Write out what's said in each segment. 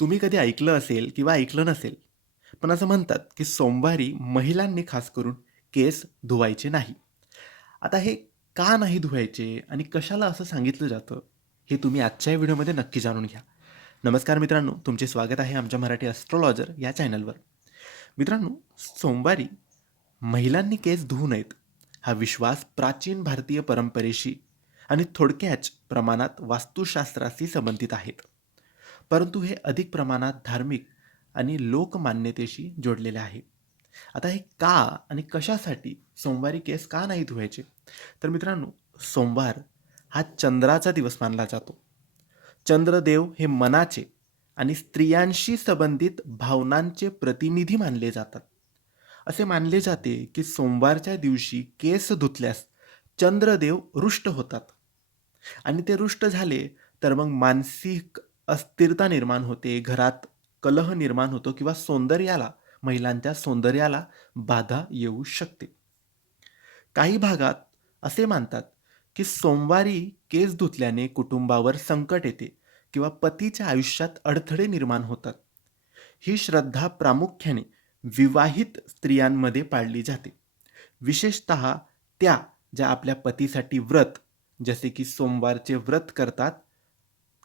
तुम्ही कधी ऐकलं असेल किंवा ऐकलं नसेल पण असं म्हणतात की सोमवारी महिलांनी खास करून केस धुवायचे नाही. आता हे का नाही धुवायचे आणि कशाला असं सांगितलं जातं हे तुम्ही आजच्या व्हिडिओमध्ये नक्की जाणून घ्या. नमस्कार मित्रांनो तुमचे स्वागत आहे आमच्या मराठी ॲस्ट्रॉलॉजर या चॅनलवर मित्रांनो सोमवारी महिलांनी केस धुवू नयेत हा विश्वास प्राचीन भारतीय परंपरेशी आणि थोडक्याच प्रमाणात वास्तुशास्त्राशी संबंधित आहेत परंतु हे अधिक प्रमाणात धार्मिक आणि लोकमान्यतेशी जोडलेले आहे. आता हे का आणि कशासाठी सोमवारी केस का नाही धुवायचे? तर मित्रांनो सोमवार हा चंद्राचा दिवस मानला जातो. चंद्रदेव हे मनाचे आणि स्त्रियांशी संबंधित भावनांचे प्रतिनिधी मानले जातात. असे मानले जाते की सोमवारच्या दिवशी केस धुतल्यास चंद्रदेव रुष्ट होतात. आणि ते रुष्ट झाले तर मग मानसिक अस्थिरता निर्माण होते घरात कलह निर्माण होतो किंवा सौंदर्याला महिलांच्या सौंदर्याला बाधा येऊ शकते. काही भागात असे मानतात की सोमवारी केस धुतल्याने कुटुंबावर संकट येते किंवा पतीच्या आयुष्यात अडथळे निर्माण होतात. ही श्रद्धा प्रामुख्याने विवाहित स्त्रियांमध्ये पाळली जाते. विशेषत त्या ज्या आपल्या पतीसाठी व्रत जसे की सोमवारचे व्रत करतात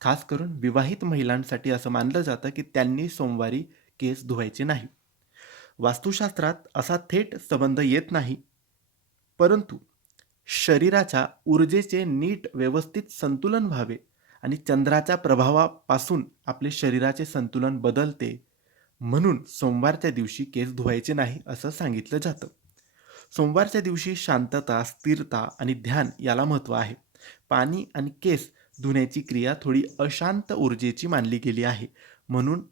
खास करून विवाहित महिलांसाठी असं मानलं जातं की त्यांनी सोमवारी केस धुवायचे नाही. वास्तुशास्त्रात असा थेट संबंध येत नाही. परंतु शरीराच्या ऊर्जेचे नीट व्यवस्थित संतुलन व्हावे आणि चंद्राच्या प्रभावापासून आपले शरीराचे संतुलन बदलते म्हणून सोमवारच्या दिवशी केस धुवायचे नाही असं सांगितलं जातं. सोमवारच्या दिवशी शांतता स्थिरता आणि ध्यान याला महत्त्व आहे. पाणी आणि केस धुण्याची क्रिया थोडी अशांत ऊर्जेची मानली गेली आहे. म्हणून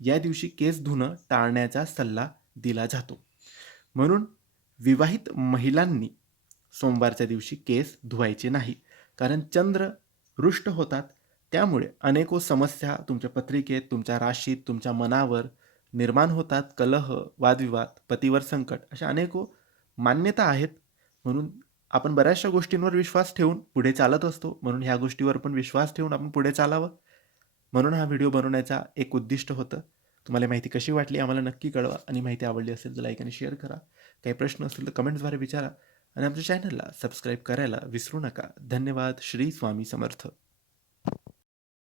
या दिवशी केस धुणं टाळण्याचा सल्ला दिला जातो. म्हणून विवाहित महिलांनी सोमवारच्या दिवशी केस धुवायचे नाही. कारण चंद्र रुष्ट होतात. त्यामुळे अनेको समस्या तुमच्या पत्रिकेत तुमच्या राशीत तुमच्या मनावर निर्माण होतात. कलह वादविवाद पतीवर संकट अशा अनेको मान्यता आहेत. म्हणून आपण बऱ्याचशा गोष्टींवर विश्वास ठेवून पुढे चालत असतो. म्हणून ह्या गोष्टीवर पण विश्वास ठेवून आपण पुढे चालावं. म्हणून हा व्हिडिओ बनवण्याचा एक उद्दिष्ट होतं. तुम्हाला माहिती कशी वाटली आम्हाला नक्की कळवा. आणि माहिती आवडली असेल तर लाईक आणि शेअर करा. काही प्रश्न असतील तर कमेंट्सद्वारे विचारा. आणि आमच्या चॅनलला सबस्क्राईब करायला विसरू नका. धन्यवाद. श्री स्वामी समर्थ.